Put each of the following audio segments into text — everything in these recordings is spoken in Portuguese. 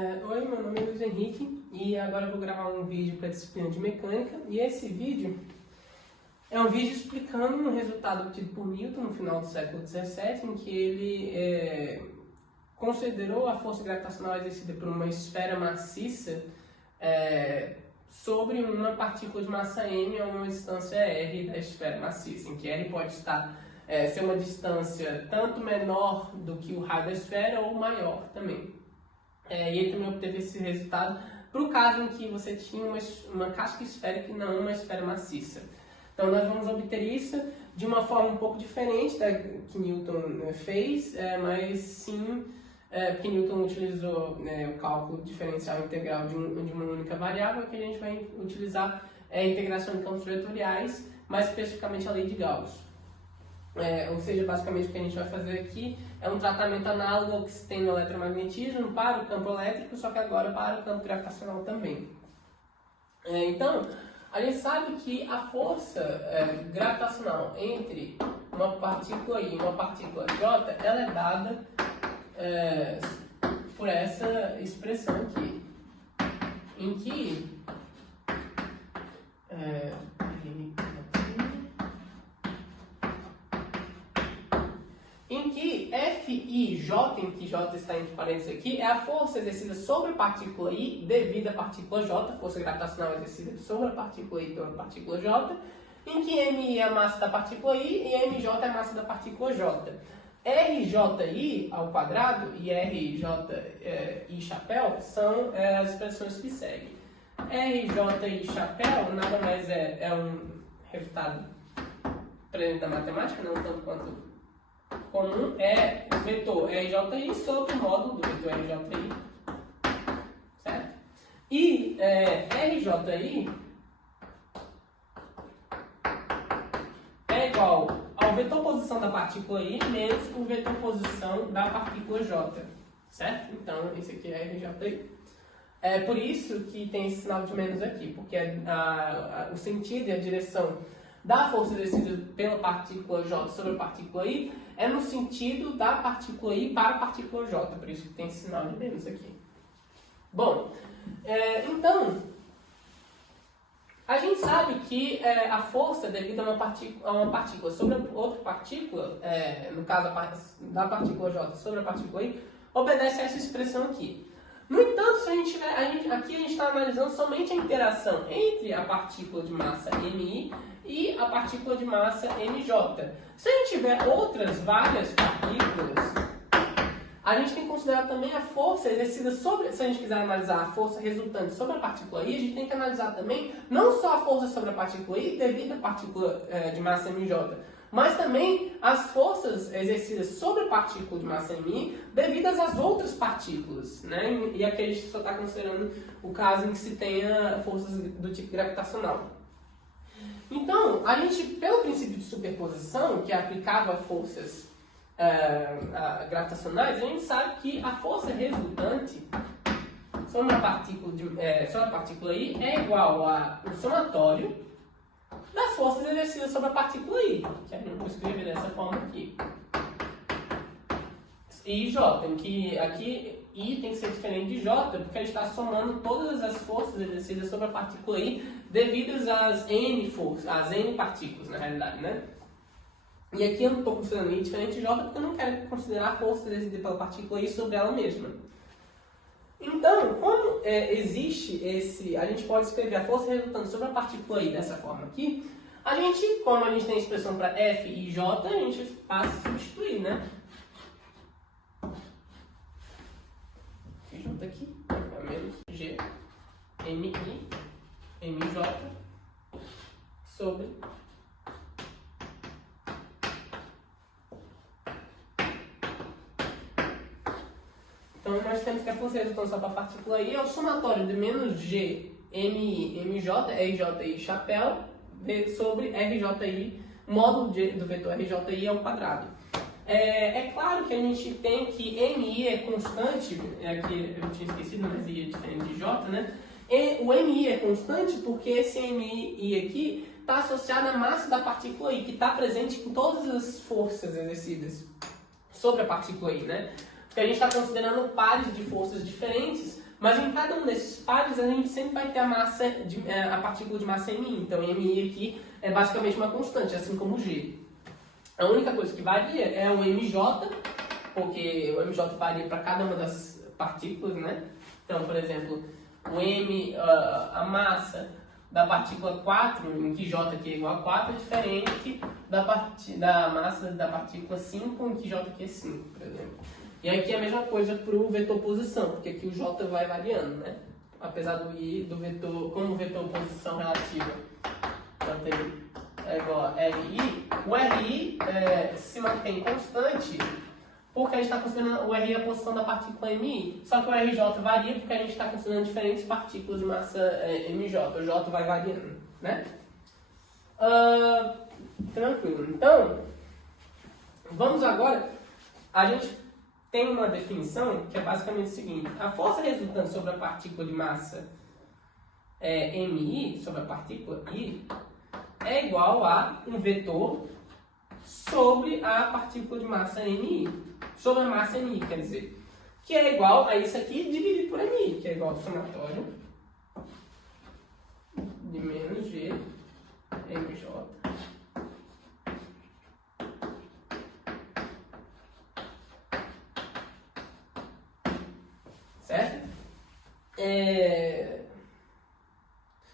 Oi, meu nome é Luiz Henrique e agora eu vou gravar um vídeo para a disciplina de mecânica, e esse vídeo é um vídeo explicando um resultado obtido por Newton no final do século XVII, em que ele considerou a força gravitacional exercida por uma esfera maciça sobre uma partícula de massa m a uma distância r da esfera maciça, em que r pode ser uma distância tanto menor do que o raio da esfera ou maior também. E ele também obteve esse resultado para o caso em que você tinha uma casca esférica e não uma esfera maciça. Então nós vamos obter isso de uma forma um pouco diferente da que Newton fez, mas sim porque Newton utilizou o cálculo diferencial integral de uma única variável, que a gente vai utilizar a integração de campos vetoriais, mais especificamente a lei de Gauss. Ou seja, basicamente o que a gente vai fazer aqui é um tratamento análogo ao que se tem no eletromagnetismo para o campo elétrico, só que agora para o campo gravitacional também. Então, a gente sabe que a força gravitacional entre uma partícula I e uma partícula J, ela é dada por essa expressão aqui, em que F e J, em que J está entre parênteses aqui, é a força exercida sobre a partícula I devido à partícula J, força gravitacional exercida sobre a partícula I pela partícula J, em que MI é a massa da partícula I e MJ é a massa da partícula J. RJI ao quadrado e RJI chapéu são as expressões que seguem. RJI chapéu nada mais é um resultado presente da matemática, não tanto quanto comum, é o vetor RJI sobre o módulo do vetor RJI, certo? E RJI é igual ao vetor posição da partícula I menos o vetor posição da partícula J, certo? Então, esse aqui é RJI. É por isso que tem esse sinal de menos aqui, porque o sentido e a direção da força exercida pela partícula J sobre a partícula I é no sentido da partícula I para a partícula J, por isso que tem esse sinal de menos aqui. Bom, então, a gente sabe que a força devida a uma partícula sobre outra partícula, no caso da partícula J sobre a partícula I, obedece a essa expressão aqui. No entanto, se aqui a gente está analisando somente a interação entre a partícula de massa MI e a partícula de massa MJ. Se a gente tiver outras várias partículas, a gente tem que considerar também a força exercida sobre, se a gente quiser analisar a força resultante sobre a partícula I, a gente tem que analisar também não só a força sobre a partícula I devido à partícula de massa MJ, mas também as forças exercidas sobre a partícula de massa MI devidas às outras partículas, né? E aqui a gente só está considerando o caso em que se tenha forças do tipo gravitacional. Então, a gente, pelo princípio de superposição, que é aplicável a forças gravitacionais, a gente sabe que a força resultante sobre a partícula I é igual ao somatório das forças exercidas sobre a partícula I, que eu vou escrever dessa forma aqui. E J, em que aqui I tem que ser diferente de J, porque a gente está somando todas as forças exercidas sobre a partícula I devidas às N forças, às N partículas, na realidade, né? E aqui eu não estou considerando I diferente de J porque eu não quero considerar a força exercida pela partícula I sobre ela mesma. Então, como existe a gente pode escrever a força resultante sobre a partícula I dessa forma aqui, como a gente tem a expressão para F e J, a gente passa a substituir, né? Junto aqui, é menos G, MI, MJ, sobre então nós temos que a força resultante sobre a partícula I é o somatório de menos G, MI, MJ, RJI chapéu, sobre RJI, módulo do vetor RJI ao quadrado. É claro que a gente tem que MI é constante, aqui eu tinha esquecido, mas I é diferente de J, né? O MI é constante porque esse MI aqui está associado à massa da partícula I, que está presente em todas as forças exercidas sobre a partícula I, né? Porque a gente está considerando pares de forças diferentes Mas em cada um desses pares a gente sempre vai ter a partícula de massa MI. Então MI aqui é basicamente uma constante, assim como o G. A única coisa que varia é o MJ, porque o MJ varia para cada uma das partículas, né? Então, por exemplo, o M, a massa da partícula 4, em que J aqui é igual a 4, é diferente da massa da partícula 5, em que J aqui é 5, por exemplo. E aqui é a mesma coisa para o vetor posição, porque aqui o J vai variando, né? Apesar do I, do vetor, como o vetor posição relativa é igual a RI, o RI se mantém constante porque a gente está considerando o RI a posição da partícula MI, só que o RJ varia porque a gente está considerando diferentes partículas de massa MJ, o J vai variando, né? Tranquilo. Então, vamos agora, a gente tem uma definição que é basicamente o seguinte: a força resultante sobre a partícula de massa MI, sobre a partícula I, é igual a um vetor sobre a partícula de massa MI, sobre a massa MI, quer dizer, que é igual a isso aqui dividido por MI, que é igual ao somatório de menos G MJ certo?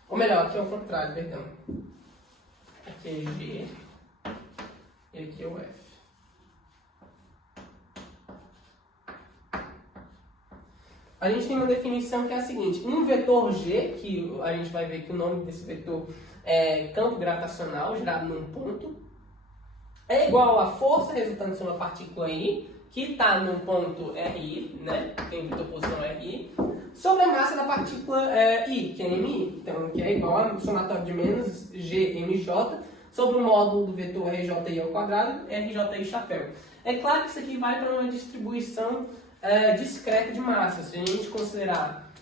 Ou melhor, aqui é o contrário, perdão. Aqui é G e aqui é o F. A gente tem uma definição que é a seguinte: um vetor G, que a gente vai ver que o nome desse vetor é campo gravitacional gerado num ponto, é igual à força resultante sobre a partícula I, que está num ponto RI, né? Tem vetor posição RI, sobre a massa da partícula I, que é MI, então, que é igual ao somatório de menos GMJ sobre o módulo do vetor RJI ao quadrado, RJI chapéu. É claro que isso aqui vai para uma distribuição discreta de massa. Se a gente considerar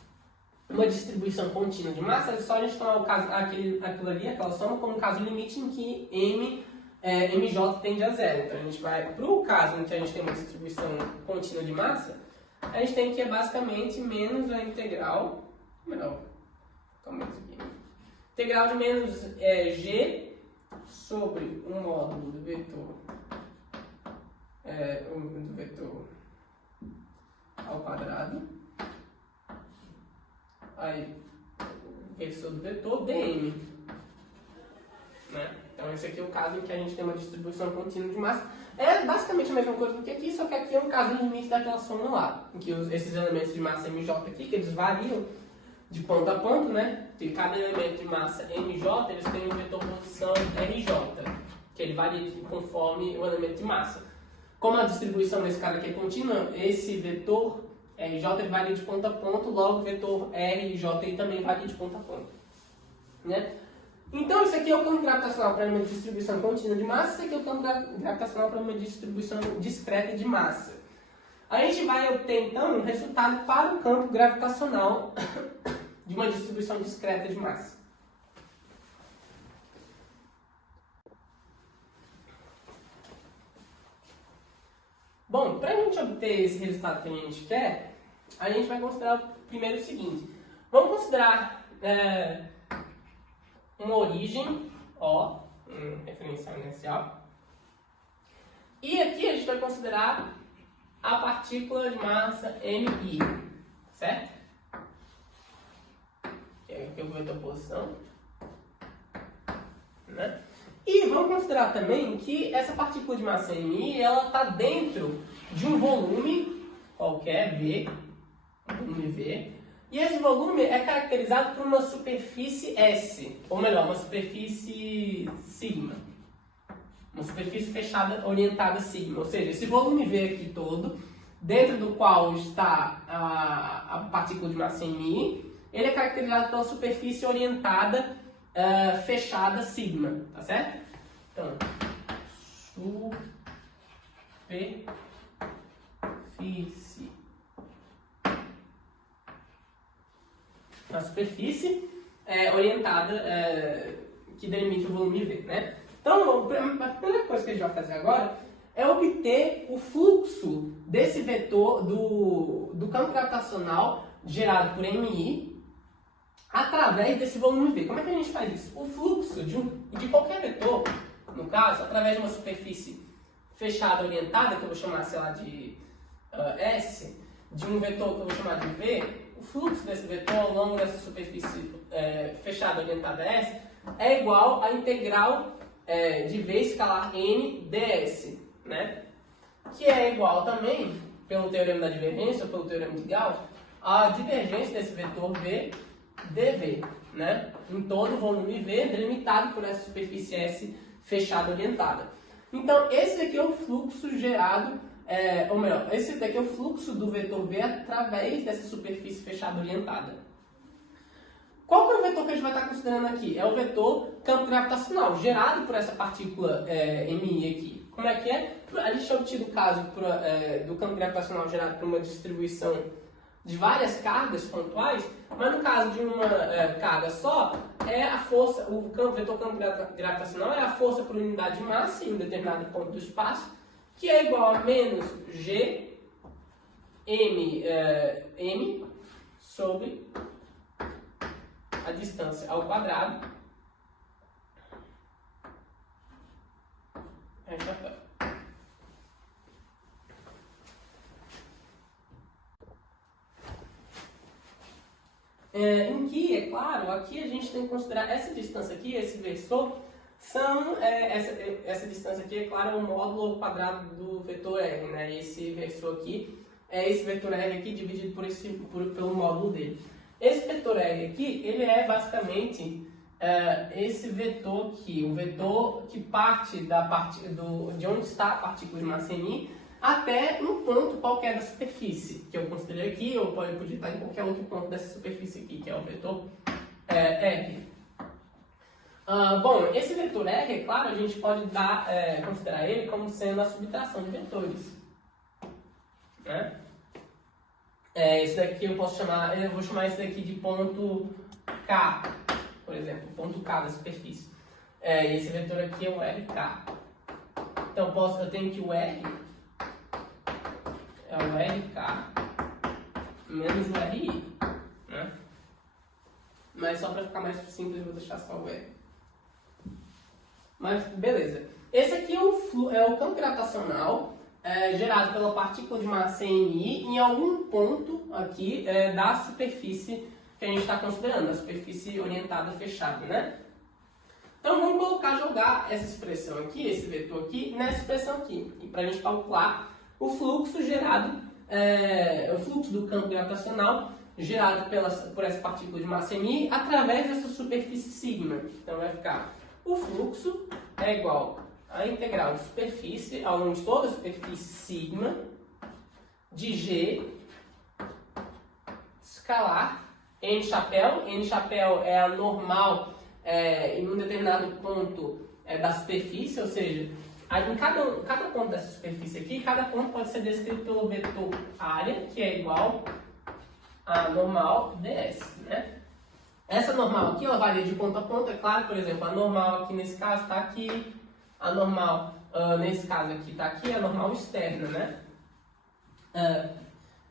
uma distribuição contínua de massa, é só a gente tomar aquilo ali, aquela soma, como um caso limite em que MJ tende a zero. Então a gente vai para o caso em que a gente tem uma distribuição contínua de massa, a gente tem que basicamente menos a integral, integral de menos G sobre um módulo do vetor ao quadrado, aí versor do vetor dm, né? Então esse aqui é o caso em que a gente tem uma distribuição contínua de massa. É basicamente a mesma coisa do que aqui, só que aqui é um caso limite daquela soma lá, em que esses elementos de massa MJ aqui, que eles variam de ponto a ponto, né? Que cada elemento de massa MJ, eles têm um vetor posição RJ, que ele varia conforme o elemento de massa. Como a distribuição nesse caso aqui é contínua, esse vetor RJ varia de ponto a ponto, logo o vetor RJ também varia de ponto a ponto, né? Então isso aqui é o campo gravitacional para uma distribuição contínua de massa, isso aqui é o campo gravitacional para uma distribuição discreta de massa. A gente vai obter então um resultado para o campo gravitacional de uma distribuição discreta de massa. Bom, para a gente obter esse resultado que a gente quer, a gente vai considerar primeiro o seguinte: vamos considerar uma origem, O, referencial inicial, e aqui a gente vai considerar a partícula de massa MI, certo? Aqui eu vou ver a posição, né? E vamos considerar também que essa partícula de massa MI, ela está dentro de um volume qualquer, V, volume V, e esse volume é caracterizado por uma superfície S, ou melhor, uma superfície sigma. Uma superfície fechada orientada sigma, ou seja, esse volume V aqui todo, dentro do qual está a partícula de massa MI, ele é caracterizado pela superfície orientada fechada sigma, tá certo? Então, superfície. Uma superfície orientada que delimita o volume V, né? Então, a primeira coisa que a gente vai fazer agora é obter o fluxo desse vetor do campo gravitacional gerado por MI através desse volume V. Como é que a gente faz isso? O fluxo de qualquer vetor, no caso, através de uma superfície fechada orientada, que eu vou chamar, sei lá, de S, de um vetor que eu vou chamar de V, o fluxo desse vetor ao longo dessa superfície fechada orientada a S é igual à integral de V escalar N ds, né? Que é igual também, pelo teorema da divergência, ou pelo teorema de Gauss, a divergência desse vetor V dV, né? Em todo o volume V, delimitado por essa superfície S fechada orientada. Então, esse daqui é o fluxo gerado, ou melhor, esse daqui é o fluxo do vetor V através dessa superfície fechada orientada. Qual que é o vetor que a gente vai estar considerando aqui? É o vetor campo gravitacional, gerado por essa partícula MI aqui. Como é que é? A gente tinha obtido o caso do campo gravitacional gerado por uma distribuição de várias cargas pontuais, mas no caso de uma carga só, a força, o vetor campo gravitacional é a força por unidade de massa em um determinado ponto do espaço, que é igual a menos G M sobre a distância ao quadrado em que, é claro, aqui a gente tem que considerar essa distância aqui, esse versor, essa distância aqui, é claro, é o módulo ao quadrado do vetor R, né? Esse versor aqui é esse vetor R aqui dividido pelo módulo dele. Esse vetor R aqui, ele é basicamente esse vetor aqui, o vetor que parte de onde está a partícula de massa MI até um ponto qualquer da superfície, que eu considerei aqui, ou podia estar em qualquer outro ponto dessa superfície aqui, que é o vetor R. Bom, esse vetor R, é claro, a gente pode considerar ele como sendo a subtração de vetores, né? Esse daqui eu vou chamar esse daqui de ponto K, por exemplo, ponto K da superfície. Esse vetor aqui é o RK. Então eu tenho que o R é o RK menos o RI, né? Mas só para ficar mais simples eu vou deixar só o R. Mas beleza. Esse aqui é o campo gravitacional gerado pela partícula de massa MI em algum ponto aqui da superfície que a gente está considerando, a superfície orientada fechada, né? Então vamos jogar essa expressão aqui, esse vetor aqui, nessa expressão aqui, para a gente calcular o fluxo gerado, o fluxo do campo gravitacional gerado por essa partícula de massa MI através dessa superfície sigma. Então vai ficar o fluxo é igual a integral de superfície ao longo de toda a superfície sigma de G escalar N chapéu é a normal em um determinado ponto da superfície, ou seja, em cada ponto dessa superfície aqui, cada ponto pode ser descrito pelo vetor área, que é igual a normal ds, né? Essa normal aqui, ela varia de ponto a ponto, é claro, por exemplo, a normal aqui nesse caso está aqui, a normal nesse caso aqui está aqui, a normal externa, né?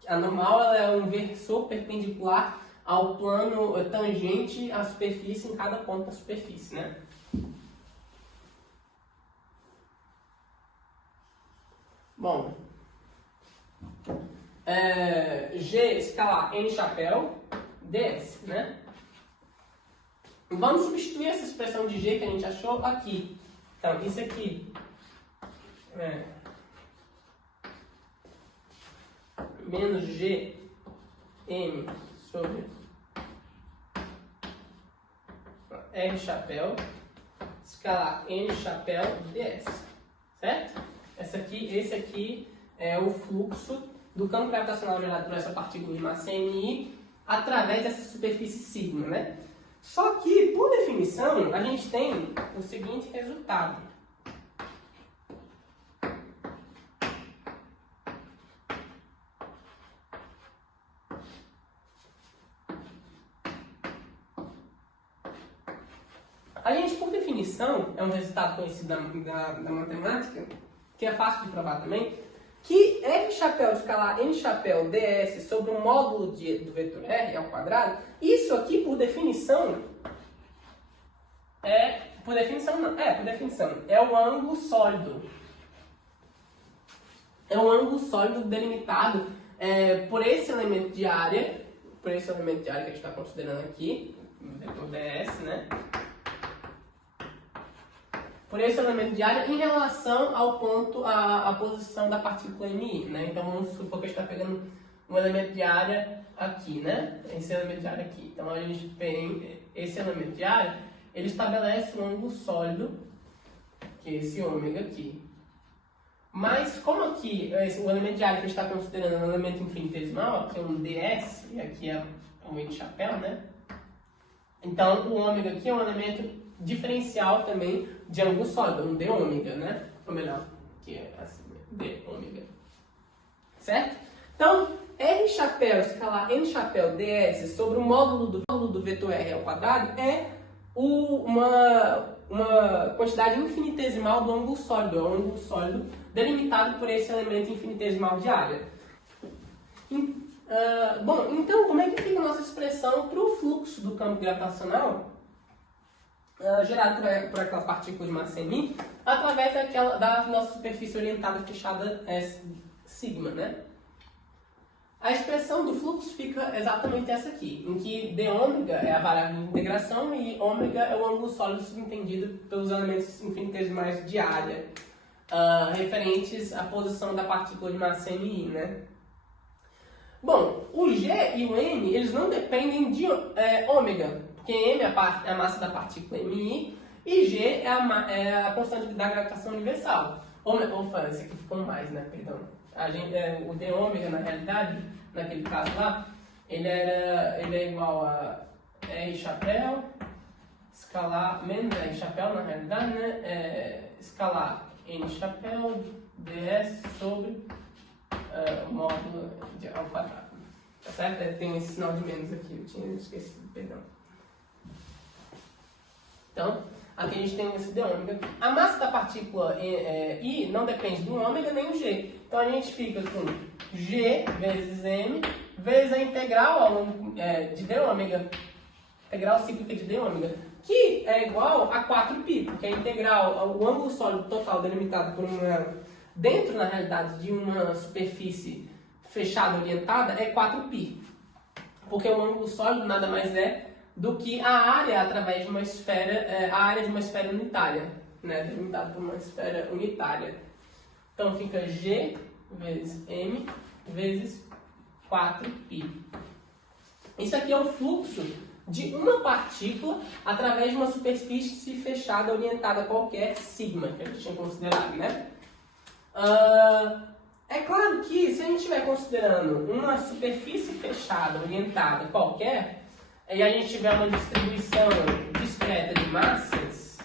A normal ela é um versor perpendicular ao plano tangente à superfície em cada ponto da superfície, né? Bom, G escalar N chapéu ds, né? Vamos substituir essa expressão de G que a gente achou aqui. Então, isso aqui menos G M sobre R chapéu escalar N chapéu ds, certo? Esse aqui é o fluxo do campo gravitacional gerado por essa partícula de massa MI através dessa superfície sigma, né? Só que, por definição, a gente tem o seguinte resultado. A gente, por definição, é um resultado conhecido da matemática, que é fácil de provar também, que R' chapéu escalar n chapéu ds sobre o módulo do vetor r ao quadrado, isso aqui, por definição, é o ângulo sólido. É um ângulo sólido delimitado por esse elemento de área, que a gente está considerando aqui, o vetor ds, né? Por esse elemento de área em relação ao ponto, à posição da partícula MI, né? Então vamos supor que a gente está pegando um elemento de área aqui, né? Esse elemento de área aqui. Então a gente tem esse elemento de área, ele estabelece um ângulo sólido, que é esse ômega aqui. Mas como aqui o elemento de área que a gente está considerando é um elemento infinitesimal, que é um ds, e aqui é um n chapéu, né? Então o ômega aqui é um elemento diferencial também de ângulo sólido, um d ômega, né? Ou melhor, que é assim, d ômega. Certo? Então, r chapéu escalar n chapéu ds sobre o módulo do vetor r ao quadrado é uma quantidade infinitesimal do ângulo sólido. É um ângulo sólido delimitado por esse elemento infinitesimal de área. Bom, então como é que fica a nossa expressão para o fluxo do campo gravitacional gerado por aquelas partículas de massa m através da nossa superfície orientada fechada sigma, né? A expressão do fluxo fica exatamente essa aqui, em que dômega é a variável de integração e ômega é o ângulo sólido subentendido pelos elementos infinitesimais de área, referentes à posição da partícula de massa mi, né? Bom, o G e o M, eles não dependem de ômega, porque M é a massa da partícula mi e G é a constante da gravitação universal. Opa, esse aqui ficou mais, né? Perdão. O d ômega, na realidade, naquele caso lá, ele é igual a R chapéu, escalar, menos R chapéu, na realidade, né? Escalar N chapéu ds sobre o módulo ao quadrado. Tá certo? Tem esse sinal de menos aqui, eu tinha esquecido, perdão. Então, aqui a gente tem esse d ômega. A massa da partícula I não depende do ômega nem do G. Então a gente fica com G vezes M vezes a integral de d ômega, integral cíclica de d ômega, que é igual a 4π, porque a integral, o ângulo sólido total delimitado por dentro, na realidade, de uma superfície fechada orientada é 4π. Porque o ângulo sólido nada mais é do que a área através de uma esfera, a área de uma esfera unitária, né, delimitada por uma esfera unitária. Então fica G vezes M vezes 4π. Isso aqui é o fluxo de uma partícula através de uma superfície fechada orientada qualquer, sigma, que a gente tinha considerado, né? É claro que se a gente estiver considerando uma superfície fechada orientada qualquer, e a gente tiver uma distribuição discreta de massas,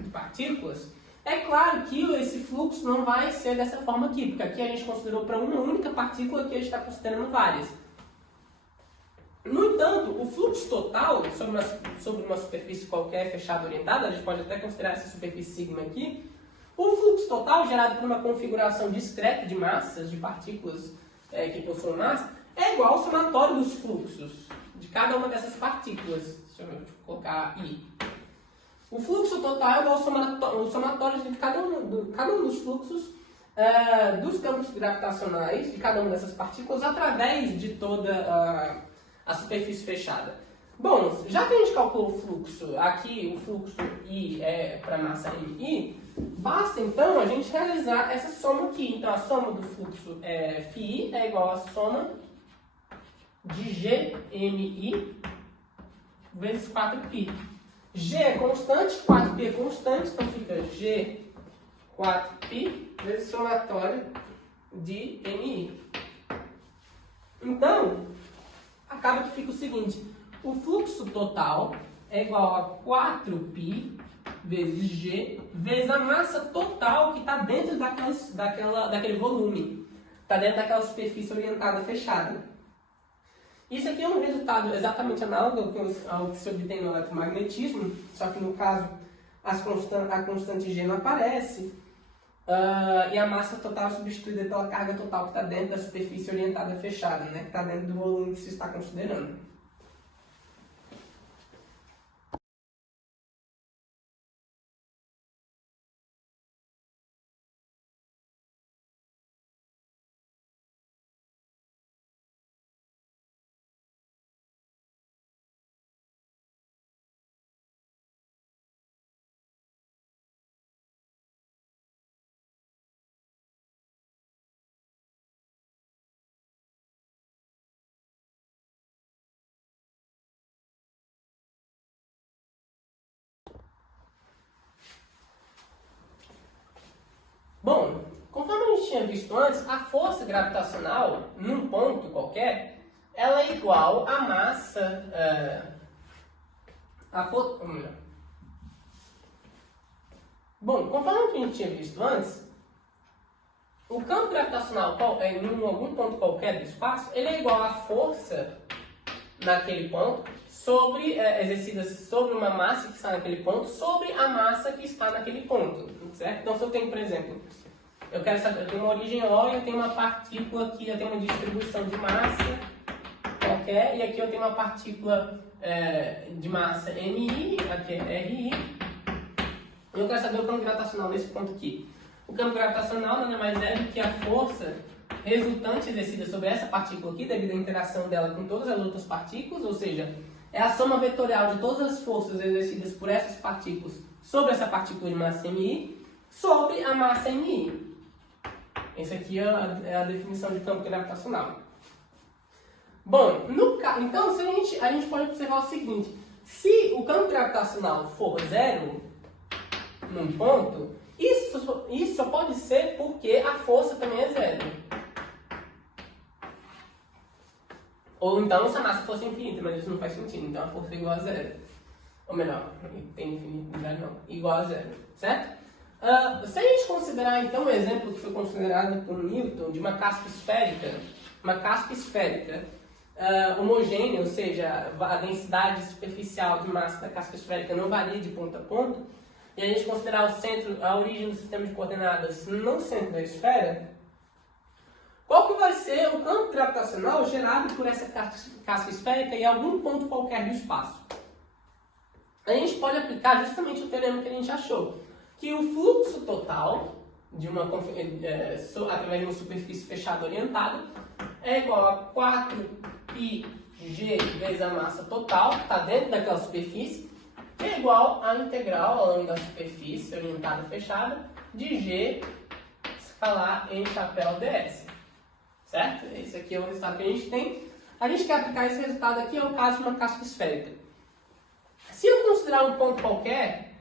de partículas, é claro que esse fluxo não vai ser dessa forma aqui, porque aqui a gente considerou para uma única partícula, aqui a gente está considerando várias. No entanto, o fluxo total sobre uma superfície qualquer fechada orientada, a gente pode até considerar essa superfície sigma aqui, o fluxo total gerado por uma configuração discreta de massas, de partículas que possuem massa, é igual ao somatório dos fluxos de cada uma dessas partículas. Deixa eu colocar I. O fluxo total é igual ao somatório de cada um dos fluxos dos campos gravitacionais de cada uma dessas partículas através de toda a superfície fechada. Bom, já que a gente calculou o fluxo, aqui o fluxo I é para a massa MI, basta então a gente realizar essa soma aqui. Então a soma do fluxo φI é igual à soma de GMI vezes 4π. G é constante, 4π é constante, então fica G 4π vezes somatório de MI. Então, acaba que fica o seguinte, o fluxo total é igual a 4π vezes G vezes a massa total que está dentro daquele volume, está dentro daquela superfície orientada fechada. Isso aqui é um resultado exatamente análogo ao que se obtém no eletromagnetismo, só que no caso a constante G não aparece. e a massa total é substituída pela carga total que está dentro da superfície orientada fechada, né? Que está dentro do volume que se está considerando. Bom, conforme a gente tinha visto antes, a força gravitacional num ponto qualquer, ela é igual à massa, Bom, conforme a gente tinha visto antes, o campo gravitacional em algum ponto qualquer do espaço, ele é igual à força naquele ponto exercida sobre uma massa que está naquele ponto, sobre a massa que está naquele ponto, certo? Então, se eu tenho, por exemplo, eu quero saber, eu tenho uma origem O e eu tenho uma partícula aqui, eu tenho uma distribuição de massa qualquer, e aqui eu tenho uma partícula de massa MI, aqui é RI, e eu quero saber o campo gravitacional nesse ponto aqui. O campo gravitacional nada mais é do que a força resultante exercida sobre essa partícula aqui, devido à interação dela com todas as outras partículas, ou seja, é a soma vetorial de todas as forças exercidas por essas partículas sobre essa partícula de massa MI, sobre a massa MI. Essa aqui é a definição de campo gravitacional. Bom, então a gente pode observar o seguinte: se o campo gravitacional for zero num ponto, isso só pode ser porque a força também é zero. Ou então se a massa fosse infinita, mas isso não faz sentido, então a força é igual a zero. Ou melhor, tem infinidade não, igual a zero, certo? Se a gente considerar então o exemplo que foi considerado por Newton de uma casca esférica homogênea, ou seja, a densidade superficial de massa da casca esférica não varia de ponto a ponto, e a gente considerar o centro, a origem do sistema de coordenadas no centro da esfera, qual que vai ser o campo gravitacional gerado por essa casca esférica em algum ponto qualquer do espaço? A gente pode aplicar justamente o teorema que a gente achou, que o fluxo total através de uma superfície fechada orientada é igual a 4πg vezes a massa total, que está dentro daquela superfície, que é igual à integral ao longo da superfície orientada fechada de g escalar em chapéu ds. Certo? Esse aqui é o resultado que a gente tem. A gente quer aplicar esse resultado aqui ao caso de uma casca esférica. Se eu considerar um ponto qualquer,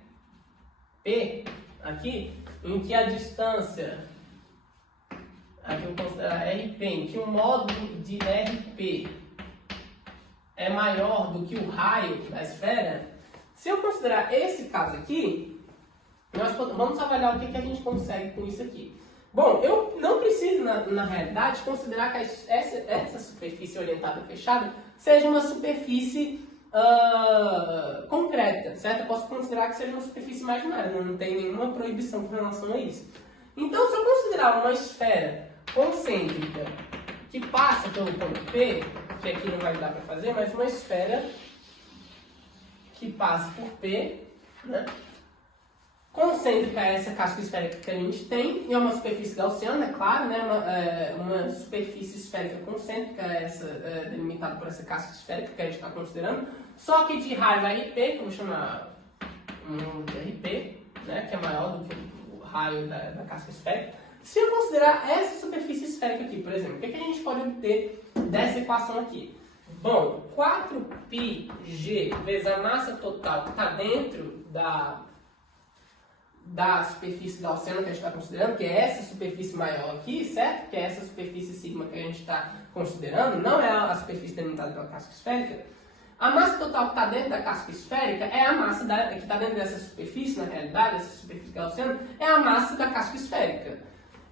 P, aqui, em que a distância, aqui eu vou considerar RP, em que o módulo de RP é maior do que o raio da esfera, se eu considerar esse caso aqui, nós vamos avaliar o que a gente consegue com isso aqui. Bom, eu não preciso, na realidade, considerar que essa superfície orientada fechada seja uma superfície concreta, certo? Eu posso considerar que seja uma superfície imaginária, não tem nenhuma proibição com relação a isso. Então, se eu considerar uma esfera concêntrica que passa pelo ponto P, que aqui não vai dar para fazer, mas uma esfera que passa por P, né? Concêntrica é essa casca esférica que a gente tem, e é uma superfície gaussiana, é claro, né? Uma superfície esférica concêntrica, delimitada por essa casca esférica que a gente está considerando, só que de raio RP, que eu vou chamar de RP, né? Que é maior do que o raio da casca esférica. Se eu considerar essa superfície esférica aqui, por exemplo, o que a gente pode obter dessa equação aqui? Bom, 4πg vezes a massa total que está dentro da superfície gaussiana que a gente está considerando, que é essa superfície maior aqui, certo? Que é essa superfície sigma que a gente está considerando, não é a superfície delimitada pela casca esférica. A massa total que está dentro da casca esférica é a massa que está dentro dessa superfície, na realidade, essa superfície gaussiana, é a massa da casca esférica.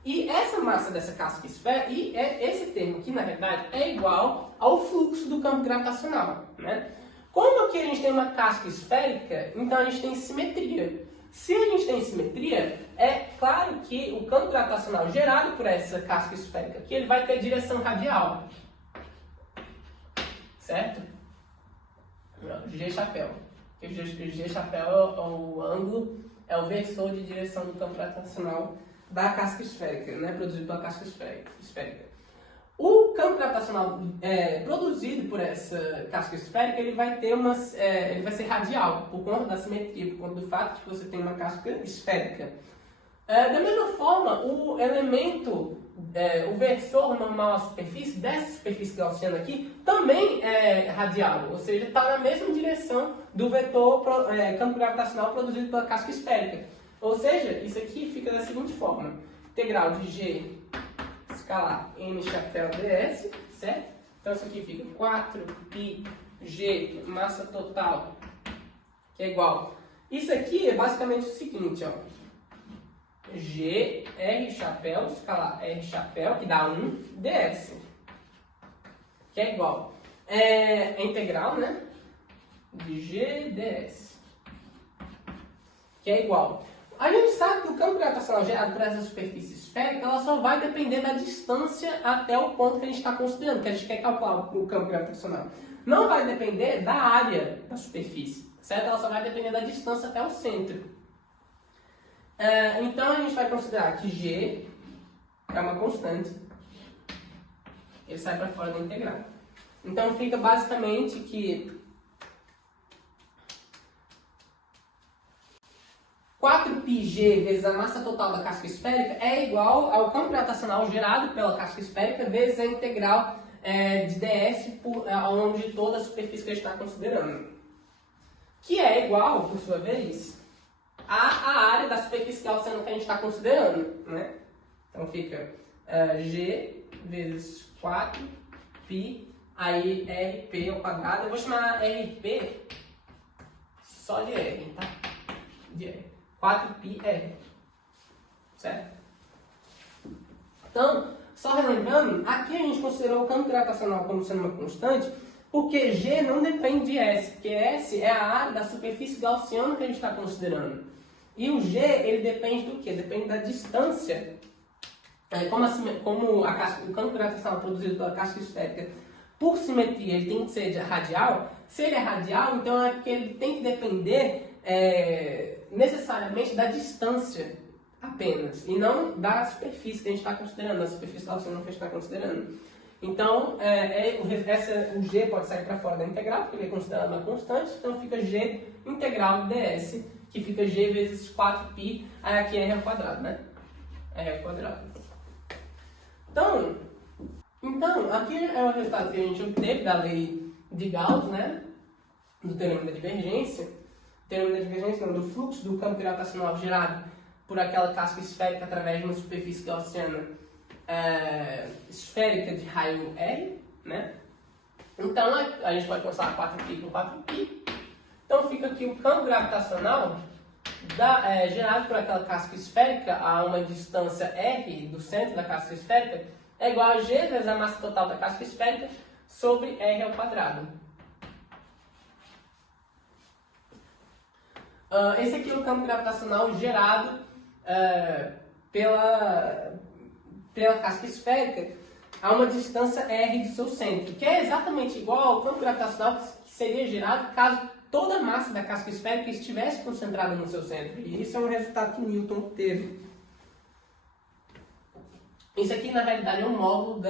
E essa massa dessa casca esférica, esse termo aqui, na realidade, é igual ao fluxo do campo gravitacional, né? Como aqui a gente tem uma casca esférica, então a gente tem simetria. Se a gente tem simetria, é claro que o campo gravitacional gerado por essa casca esférica aqui, ele vai ter direção radial. Certo? G chapéu. G chapéu é o ângulo, é o versor de direção do campo gravitacional da casca esférica, né? Produzido pela casca esférica. O campo gravitacional produzido por essa casca esférica, ele vai ser radial, por conta da simetria, por conta do fato de que você tem uma casca esférica. Da mesma forma, o elemento, o versor normal à superfície, dessa superfície gaussiana aqui, também é radial, ou seja, está na mesma direção do vetor campo gravitacional produzido pela casca esférica. Ou seja, isso aqui fica da seguinte forma: integral de G escalar n chapéu ds, certo? Então isso aqui fica 4πg massa total, que é igual. Isso aqui é basicamente o seguinte, ó. G r chapéu escalar r chapéu, que dá 1 ds, que é igual. É integral, né? De g ds, que é igual. A gente sabe que o campo gravitacional gerado por essa superfície esférica, ela só vai depender da distância até o ponto que a gente está considerando, que a gente quer calcular o campo gravitacional. Não vai depender da área da superfície, certo? Ela só vai depender da distância até o centro. Então a gente vai considerar que G é uma constante, ele sai para fora da integral. Então fica basicamente que 4πg vezes a massa total da casca esférica é igual ao campo gravitacional gerado pela casca esférica vezes a integral de ds ao longo de toda a superfície que a gente está considerando. Que é igual, por sua vez, a área da superfície gaussiana que a gente está considerando, né? Então fica g vezes 4π, aí rp ao quadrado. Eu vou chamar rp só de r, tá? De r. 4πr, certo? Então, só relembrando, aqui a gente considerou o campo gravitacional como sendo uma constante, porque G não depende de S, porque S é a área da superfície gaussiana que a gente está considerando. E o G, ele depende do quê? Depende da distância. Como o campo gravitacional produzido pela casca esférica, por simetria, ele tem que ser radial. Se ele é radial, então é porque ele tem que depender necessariamente da distância apenas, e não da superfície que a gente está considerando, da superfície gaussiana que a gente está considerando. Então, o G pode sair para fora da integral, porque ele é considerado uma constante, então fica G integral de ds, que fica G vezes 4π, aí aqui é R ao quadrado, né? R ao quadrado. Então, aqui é o resultado que a gente obteve da lei de Gauss, né? Do teorema da divergência. Teorema da divergência, não, do fluxo do campo gravitacional gerado por aquela casca esférica através de uma superfície gaussiana esférica de raio R, né? Então, a gente pode considerar 4π com 4π. Então, fica aqui o campo gravitacional gerado por aquela casca esférica a uma distância R do centro da casca esférica é igual a G vezes a massa total da casca esférica sobre R ao quadrado. Esse aqui é o campo gravitacional gerado pela casca esférica a uma distância R do seu centro, que é exatamente igual ao campo gravitacional que seria gerado caso toda a massa da casca esférica estivesse concentrada no seu centro. E isso é um resultado que Newton teve. Isso aqui, na realidade, é um módulo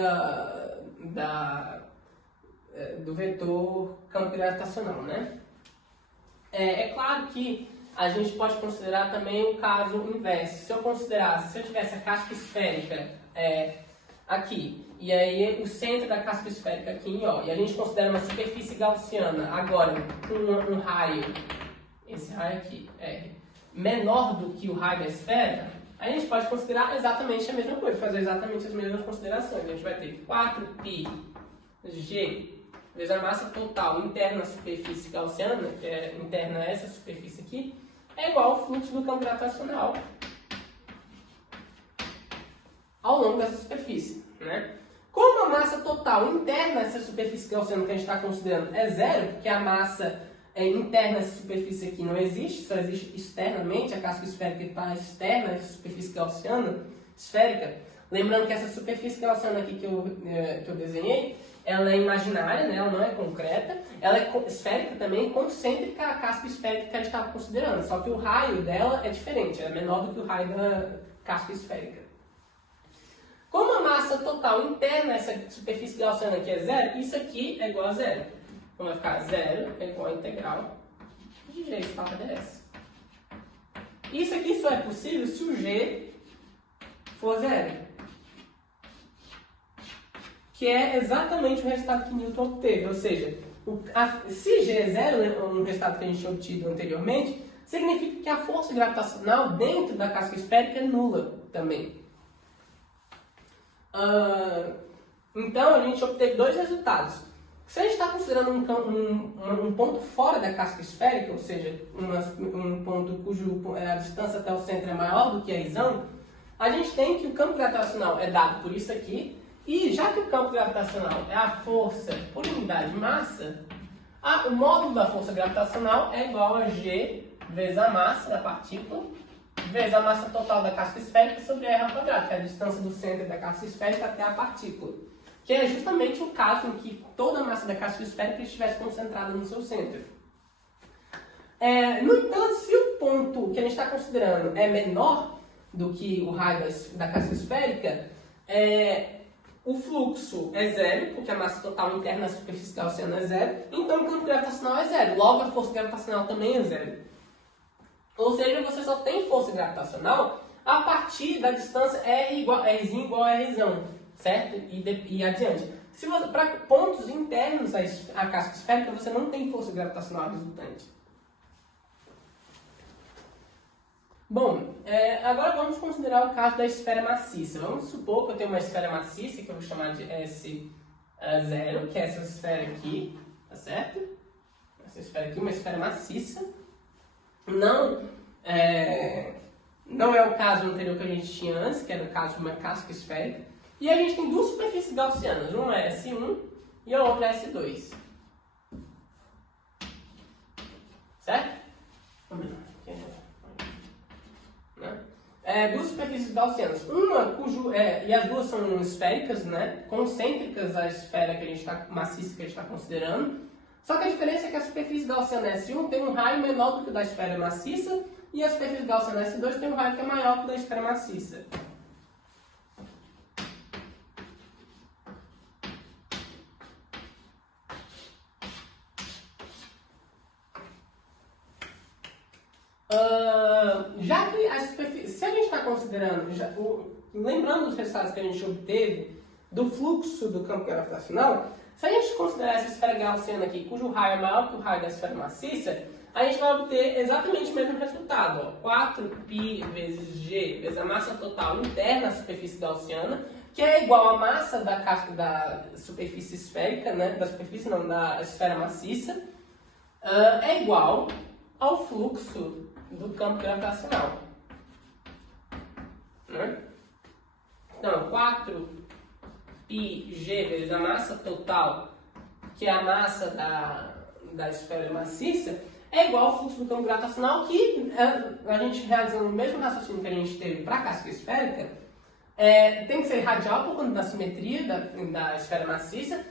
do vetor campo gravitacional, né? É claro que a gente pode considerar também o caso inverso. Se eu tivesse a casca esférica aqui, e aí o centro da casca esférica aqui em O, e a gente considera uma superfície gaussiana, agora com um raio, esse raio aqui, menor do que o raio da esfera, a gente pode considerar exatamente a mesma coisa, fazer exatamente as mesmas considerações. A gente vai ter 4πg vezes a massa total interna à superfície gaussiana, que é interna a essa superfície aqui, é igual ao fluxo do campo gravitacional ao longo dessa superfície, né? Como a massa total interna a essa superfície gaussiana que a gente está considerando é zero, porque a massa interna essa superfície aqui não existe, só existe externamente, a casca esférica está externa, a superfície gaussiana, esférica. Lembrando que essa superfície gaussiana aqui que eu desenhei, ela é imaginária, né? Ela não é concreta, ela é esférica também, concêntrica à casca esférica que a gente estava considerando, só que o raio dela é diferente, é menor do que o raio da casca esférica. Como a massa total interna essa superfície gaussiana aqui é zero, isso aqui é igual a zero. Então vai ficar zero é igual a integral de g esparta ds. Isso aqui só é possível se o g for zero. Que é exatamente o resultado que Newton obteve. Ou seja, se g é zero, né, um resultado que a gente tinha obtido anteriormente, significa que a força gravitacional dentro da casca esférica é nula também. Então a gente obteve dois resultados. Se a gente está considerando um ponto fora da casca esférica, ou seja, um ponto a distância até o centro é maior do que a isão, a gente tem que o campo gravitacional é dado por isso aqui, e já que o campo gravitacional é a força por unidade de massa, o módulo da força gravitacional é igual a g vezes a massa da partícula, vezes a massa total da casca esférica sobre r ao quadrado, que é a distância do centro da casca esférica até a partícula. Que é justamente o caso em que toda a massa da casca esférica estivesse concentrada no seu centro. No entanto, se o ponto que a gente está considerando é menor do que o raio da casca esférica, o fluxo é zero, porque a massa total interna na superfície gaussiana é zero, então o campo gravitacional é zero, logo a força gravitacional também é zero. Ou seja, você só tem força gravitacional a partir da distância R igual a Rzão, certo? E adiante. Se você, para pontos internos à casca esférica, você não tem força gravitacional resultante. Bom, agora vamos considerar o caso da esfera maciça. Vamos supor que eu tenho uma esfera maciça, que eu vou chamar de S0, que é essa esfera aqui, tá certo? Essa esfera aqui, uma esfera maciça. Não é o caso anterior que a gente tinha antes, que era o caso de uma casca esférica. E a gente tem duas superfícies gaussianas, uma é S1 e a outra é S2. Certo? Duas superfícies gaussianas. Uma e as duas são esféricas, né? Concêntricas à esfera que a gente maciça que a gente está considerando. Só que a diferença é que a superfície gaussiana S1 tem um raio menor do que o da esfera maciça e a superfície gaussiana S2 tem um raio que é maior que o da esfera maciça. Já que a superfície, se a gente está considerando, lembrando os resultados que a gente obteve do fluxo do campo gravitacional, se a gente considerar essa esfera gaussiana aqui, cujo raio é maior que o raio da esfera maciça, a gente vai obter exatamente o mesmo resultado. 4π vezes g vezes a massa total interna da superfície gaussiana, que é igual à massa da casca da superfície esférica, né? Da esfera maciça, é igual ao fluxo do campo gravitacional. Né? Então, 4πg vezes a massa total, que é a massa da esfera maciça, é igual ao fluxo do campo gravitacional, que a gente realizando o mesmo raciocínio que a gente teve para a casca esférica, tem que ser radial por conta da simetria da esfera maciça,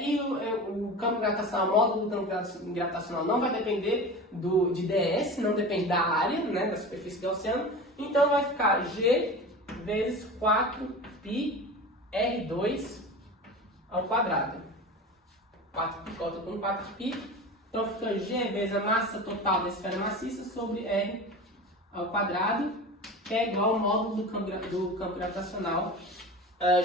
e o campo gravitacional, o módulo do campo gravitacional não vai depender de ds, não depende da área, né, da superfície gaussiana, então vai ficar g vezes 4π R2 ao quadrado. 4π corta com 4π, então fica g vezes a massa total da esfera maciça sobre R ao quadrado, que é igual ao módulo do campo gravitacional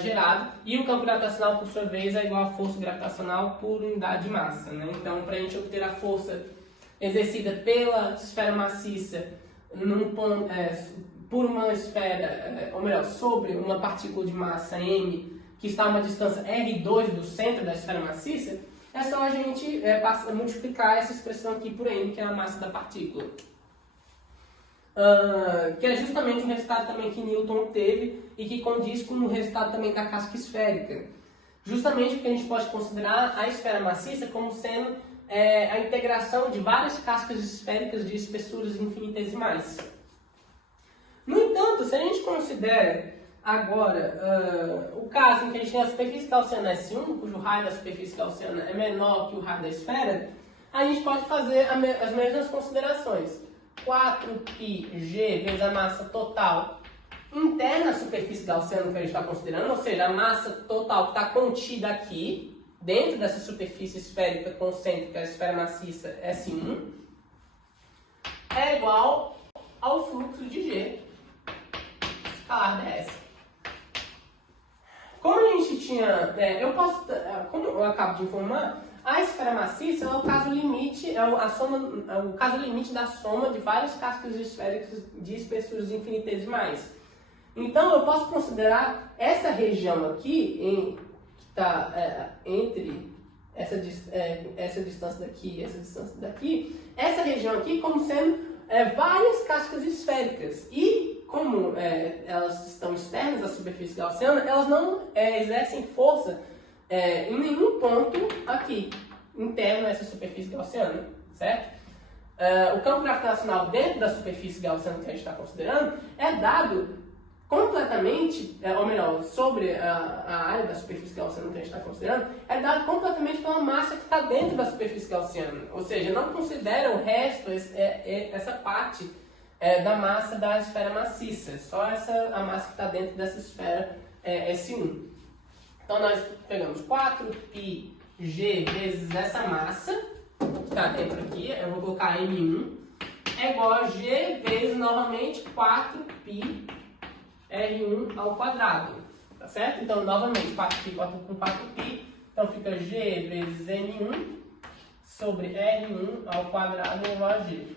gerado, e o campo gravitacional, por sua vez, é igual à força gravitacional por unidade de massa. Né? Então, para a gente obter a força exercida pela esfera maciça por uma esfera, ou melhor, sobre uma partícula de massa m, que está a uma distância R2 do centro da esfera maciça, é só a gente multiplicar essa expressão aqui por m, que é a massa da partícula. Que é justamente o resultado também que Newton teve e que condiz com o resultado também da casca esférica. Justamente porque a gente pode considerar a esfera maciça como sendo a integração de várias cascas esféricas de espessuras infinitesimais. No entanto, se a gente considera agora o caso em que a gente tem a superfície gaussiana S1, cujo raio da superfície gaussiana é menor que o raio da esfera, a gente pode fazer as mesmas considerações. 4πg vezes a massa total interna à superfície gaussiana que a gente está considerando, ou seja, a massa total que está contida aqui, dentro dessa superfície esférica concêntrica, a esfera maciça S1, é igual ao fluxo de G escalar ds. Como a gente tinha, como eu acabo de informar, a esfera maciça é o caso limite, o caso limite da soma de várias cascas esféricas de espessuras infinitesimais. Então eu posso considerar essa região aqui, que está entre essa distância daqui e essa distância daqui, essa região aqui como sendo várias cascas esféricas. E como elas estão externas à superfície gaussiana, elas não exercem força em nenhum ponto aqui, interno a essa superfície gaussiana, certo? O campo gravitacional dentro da superfície gaussiana que a gente está considerando é dado completamente, ou melhor, sobre a área da superfície gaussiana que a gente está considerando, é dado completamente pela massa que está dentro da superfície gaussiana. Ou seja, não considera o resto, essa parte da massa da esfera maciça, só a massa que está dentro dessa esfera S1. Então nós pegamos 4πg vezes essa massa, que está dentro aqui, eu vou colocar M1, é igual a G vezes, novamente, 4π R1 ao quadrado, tá certo? Então, novamente, 4π com 4π, então fica G vezes M1 sobre R1 ao quadrado igual a G.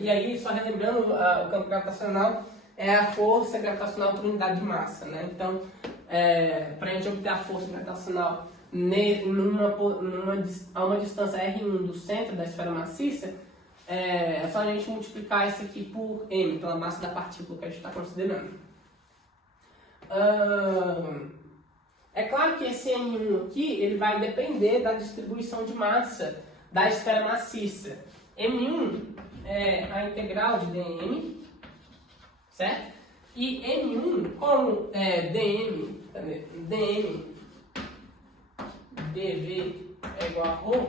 E aí, só relembrando, o campo gravitacional é a força gravitacional por unidade de massa, né? Então, para a gente obter a força gravitacional a uma distância R1 do centro da esfera maciça, é só a gente multiplicar isso aqui por m, pela massa da partícula que a gente está considerando. É claro que esse m1 aqui ele vai depender da distribuição de massa da esfera maciça. M1 é a integral de dm, certo? E m1, como dm dv é igual a ρ,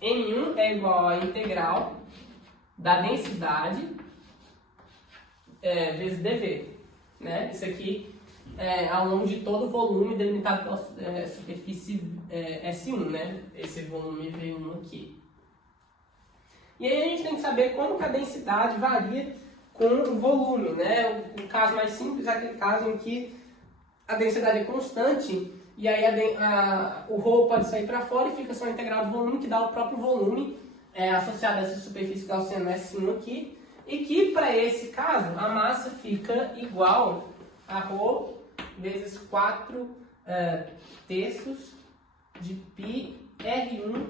M1 é igual à integral da densidade vezes dV. Né? Isso aqui ao longo de todo o volume delimitado pela superfície S1, né? Esse volume V1 aqui. E aí a gente tem que saber como que a densidade varia com o volume. Né? O caso mais simples é aquele caso em que a densidade é constante. E aí o ρ pode sair para fora e fica só a integral do volume, que dá o próprio volume associado a essa superfície gaussiana S1 aqui. E que, para esse caso, a massa fica igual a ρ vezes 4 terços de π R1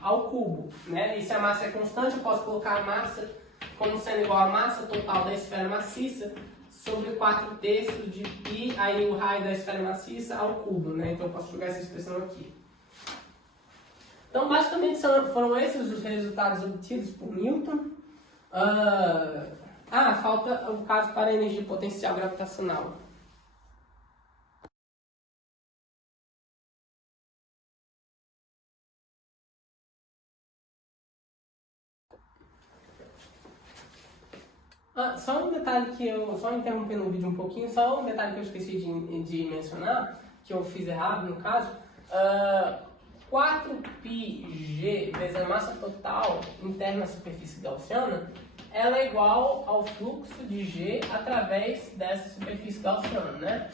ao cubo. Né? E se a massa é constante, eu posso colocar a massa como sendo igual à massa total da esfera maciça sobre 4 terços de π, aí o raio da esfera maciça ao cubo, né? Então eu posso jogar essa expressão aqui. Então, basicamente, foram esses os resultados obtidos por Newton. Falta o caso para a energia potencial gravitacional. Só um detalhe só interrompendo o vídeo um pouquinho, só um detalhe que eu esqueci de mencionar, que eu fiz errado no caso. 4πg vezes a massa total interna à superfície gaussiana, ela é igual ao fluxo de G através dessa superfície gaussiana, né?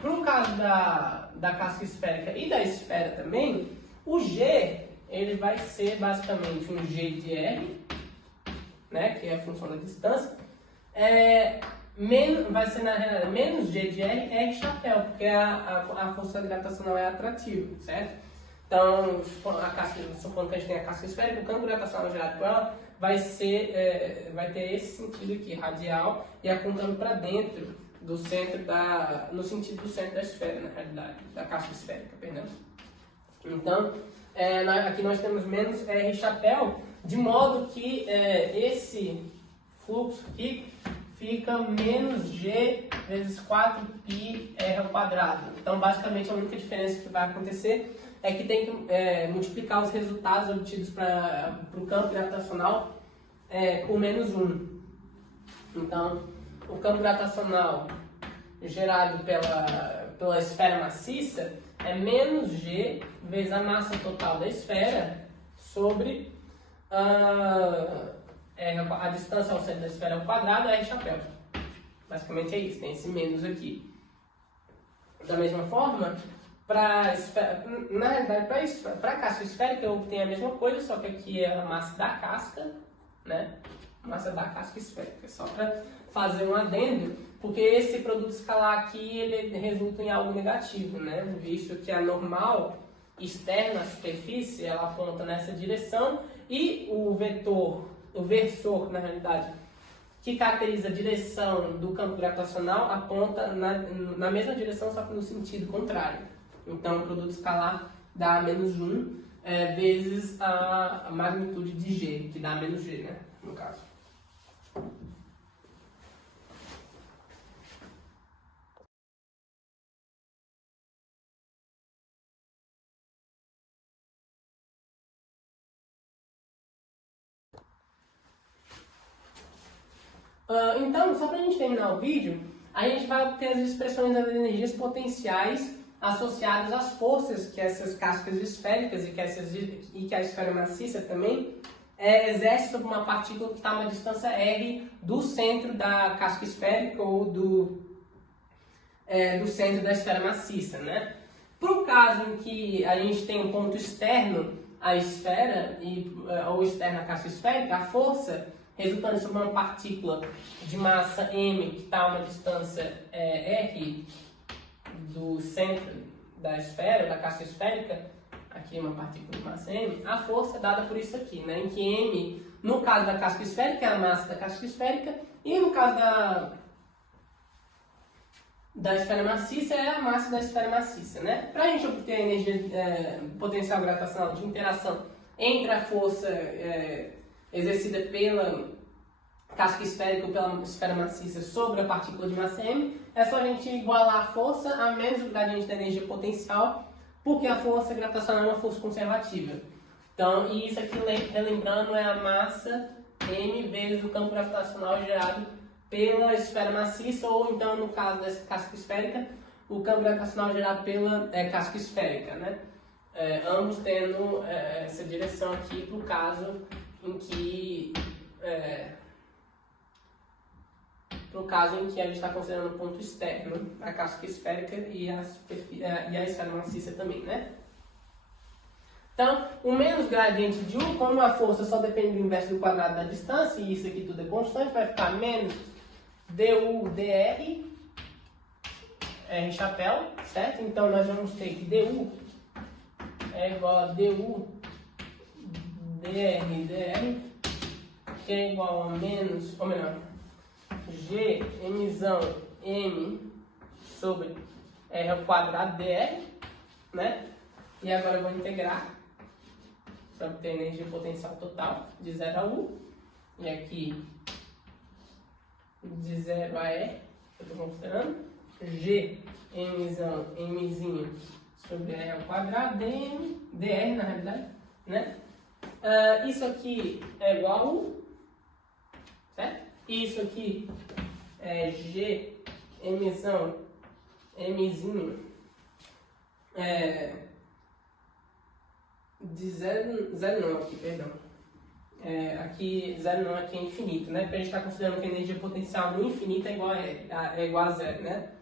Para o caso da casca esférica e da esfera também, o G ele vai ser basicamente um G de R, né, que é a função da distância, vai ser na realidade menos G de R, R chapéu, porque a força gravitacional é atrativa, certo? Então, supondo que a gente tem a casca esférica, o campo gravitacional gerado por ela vai ter esse sentido aqui, radial, e apontando para dentro do centro no sentido do centro da esfera, na realidade, da casca esférica, perdão. Então, aqui nós temos menos R chapéu, de modo que esse fluxo aqui fica menos G vezes 4πr ao quadrado. Então, basicamente, a única diferença que vai acontecer é que tem que multiplicar os resultados obtidos para o campo gravitacional por menos 1. Então, o campo gravitacional gerado pela esfera maciça é menos G vezes a massa total da esfera sobre a distância ao centro da esfera ao quadrado, R chapéu. Basicamente é isso, tem esse menos aqui. Da mesma forma, na realidade, para a casca esférica eu tenho a mesma coisa, só que aqui é a massa da casca, né? Massa da casca esférica, só para fazer um adendo, porque esse produto escalar aqui ele resulta em algo negativo, né? Visto que a normal externa à superfície ela aponta nessa direção e o versor, na realidade, que caracteriza a direção do campo gravitacional aponta na mesma direção, só que no sentido contrário. Então, o produto escalar dá menos 1 vezes a magnitude de G, que dá menos G, né? No caso. Então, só para a gente terminar o vídeo, a gente vai obter as expressões das energias potenciais associadas às forças que essas cascas esféricas e que a esfera maciça também exerce sobre uma partícula que está a uma distância r do centro da casca esférica ou do centro da esfera maciça, né? Para o caso em que a gente tem um ponto externo à esfera ou externo à casca esférica, a força resultante sobre uma partícula de massa m que está a uma distância r do centro da esfera, da casca esférica, aqui uma partícula de massa m, a força é dada por isso aqui, né? Em que m, no caso da casca esférica, é a massa da casca esférica, e no caso da esfera maciça é a massa da esfera maciça, né? Para a gente obter a energia potencial gravitacional de interação entre a força exercida pela casca esférica ou pela esfera maciça sobre a partícula de massa m, é só a gente igualar a força a menos o gradiente da energia potencial, porque a força gravitacional é uma força conservativa. Então, e isso aqui, relembrando, é a massa m vezes o campo gravitacional gerado pela esfera maciça, ou então, no caso dessa casca esférica, o campo gravitacional gerado pela casca esférica, né? Ambos tendo essa direção aqui para o caso em que a gente está considerando o ponto externo da casca esférica e a esfera maciça também, né? Então, o menos gradiente de U, como a força só depende do inverso do quadrado da distância, e isso aqui tudo é constante, vai ficar menos du dr, R chapéu, certo? Então, nós vamos ter que du é igual a du dr, que é igual a menos, ou melhor, G mzão m sobre R ao quadrado dr, né? E agora eu vou integrar para obter a energia potencial total de 0 a U. E aqui de 0 a E, eu estou considerando, G mzão mzinho sobre R ao quadrado dr na realidade, né? Isso aqui é igual a U, certo? Isso aqui é G mzão mzinho de 0 não aqui, perdão. Aqui 0 não, aqui é infinito, né? Porque a gente está considerando que a energia potencial no infinito é igual a 0, né?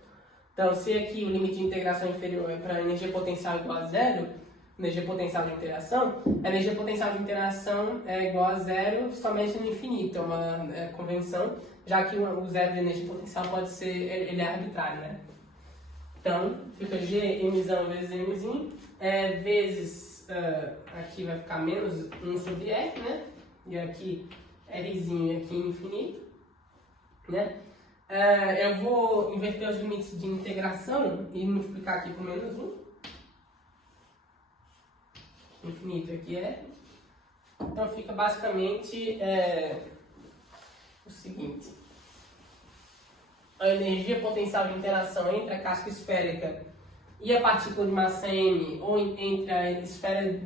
Então, se aqui o limite de integração inferior é para a energia potencial igual a 0, energia potencial de interação, a energia potencial de interação é igual a 0 somente no infinito, é uma convenção, já que o zero de energia potencial pode ser, ele é arbitrário, né? Então, fica G mzão vezes mzinho, vezes, aqui vai ficar menos 1 sobre R, né? E aqui Rzinho aqui infinito, né? Eu vou inverter os limites de integração e multiplicar aqui por menos 1. infinito aqui é. Então fica basicamente o seguinte. A energia potencial de interação entre a casca esférica e a partícula de massa M, ou entre a esfera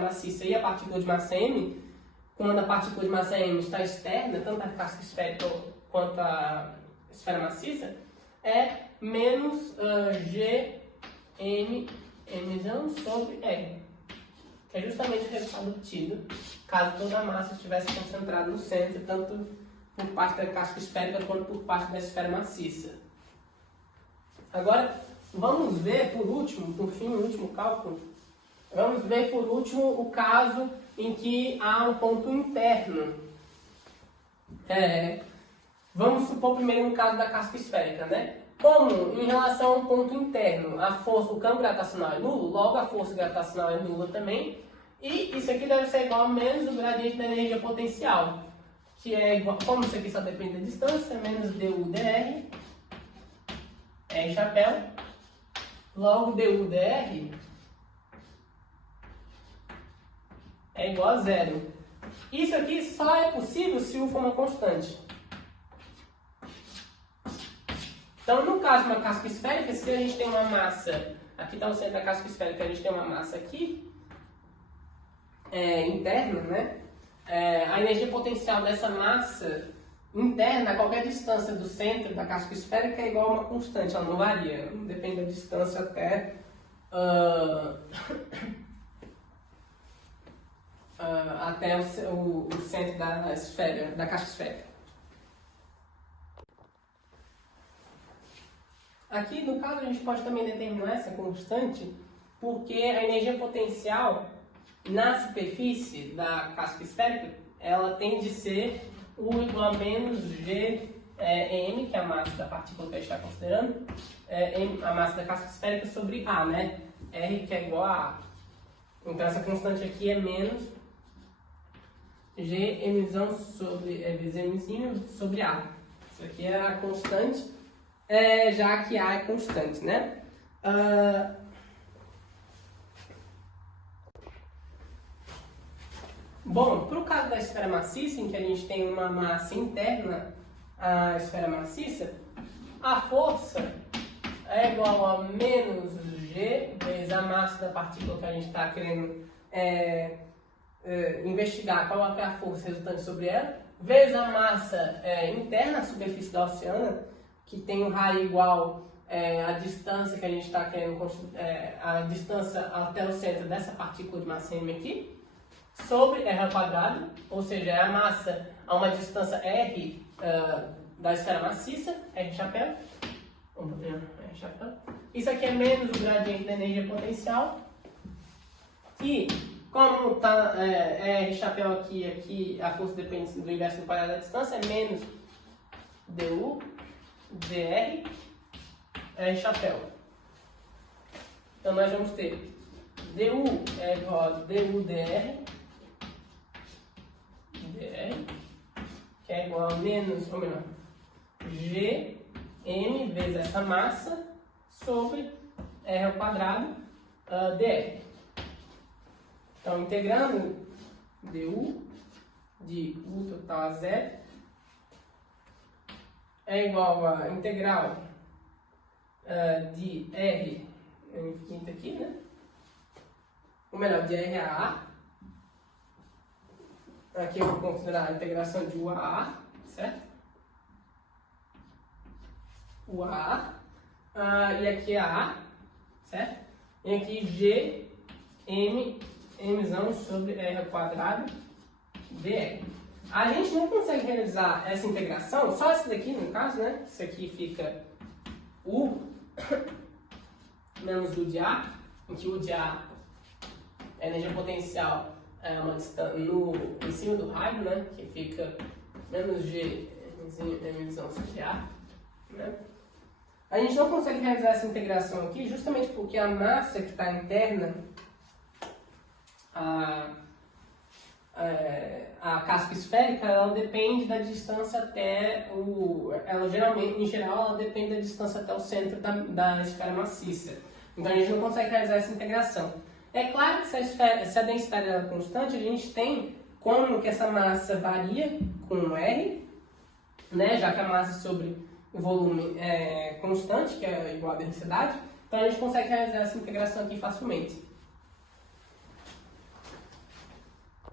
maciça e a partícula de massa M, quando a partícula de massa M está externa, tanto a casca esférica quanto a esfera maciça, é menos Gm sobre R, que é justamente o resultado obtido caso toda a massa estivesse concentrada no centro, tanto por parte da casca esférica quanto por parte da esfera maciça. Agora, vamos ver por último, por fim, o último cálculo, vamos ver por último o caso em que há um ponto interno. Vamos supor primeiro no caso da casca esférica, né? Como em relação ao ponto interno, o campo gravitacional é nulo, logo a força gravitacional é nula também, e isso aqui deve ser igual a menos o gradiente da energia potencial, que é igual, como isso aqui só depende da distância, menos du dr, R chapéu, logo du dr é igual a zero. Isso aqui só é possível se U for uma constante. Então, no caso de uma casca esférica, se a gente tem uma massa, aqui está o centro da casca esférica, a gente tem uma massa aqui, interna, né? A energia potencial dessa massa interna, a qualquer distância do centro da casca esférica, é igual a uma constante, ela não varia, não depende da distância até até o centro da esfera, da casca esférica. Aqui, no caso, a gente pode também determinar essa constante, porque a energia potencial na superfície da casca esférica, ela tende a ser U igual a menos Gm, que é a massa da partícula que a gente está considerando, a massa da casca esférica sobre A, né? R que é igual a A. Então, essa constante aqui é menos Gm sobre A. Isso aqui é a constante. Já que A é constante, né? Bom, para o caso da esfera maciça, em que a gente tem uma massa interna à esfera maciça, a força é igual a menos G vezes a massa da partícula que a gente está querendo investigar qual é a força resultante sobre ela, vezes a massa interna à superfície da oceana, que tem um raio igual à distância que a gente está querendo, a distância até o centro dessa partícula de massa M aqui, sobre R ao quadrado, ou seja, é a massa a uma distância R da esfera maciça, R chapéu. Isso aqui é menos o gradiente da energia potencial, e como está R chapéu aqui a força depende do inverso do quadrado da distância, é menos du dr R chapéu. Então nós vamos ter du é igual a du dr, que é igual a menos, ou melhor, Gm vezes essa massa sobre R ao quadrado dr. Então, integrando du de U total a zero é igual a integral de R infinito aqui, né? Ou melhor, de R a A. Aqui eu vou considerar a integração de U a A, certo? U a A. E aqui a A, certo? E aqui G, M, Mzão sobre R ao quadrado dr. A gente não consegue realizar essa integração, só essa daqui no caso, né? Isso aqui fica U menos U de A, em que U de A é a energia potencial uma distância em cima do raio, né? Que fica menos G Mzão sobre A, né? A gente não consegue realizar essa integração aqui justamente porque a massa que está interna a casca esférica, ela depende da distância até em geral, ela depende da distância até o centro da esfera maciça. Então a gente não consegue realizar essa integração. É claro que se a densidade é constante, a gente tem como que essa massa varia com R, né, já que a massa sobre o volume é constante, que é igual à densidade, então a gente consegue realizar essa integração aqui facilmente.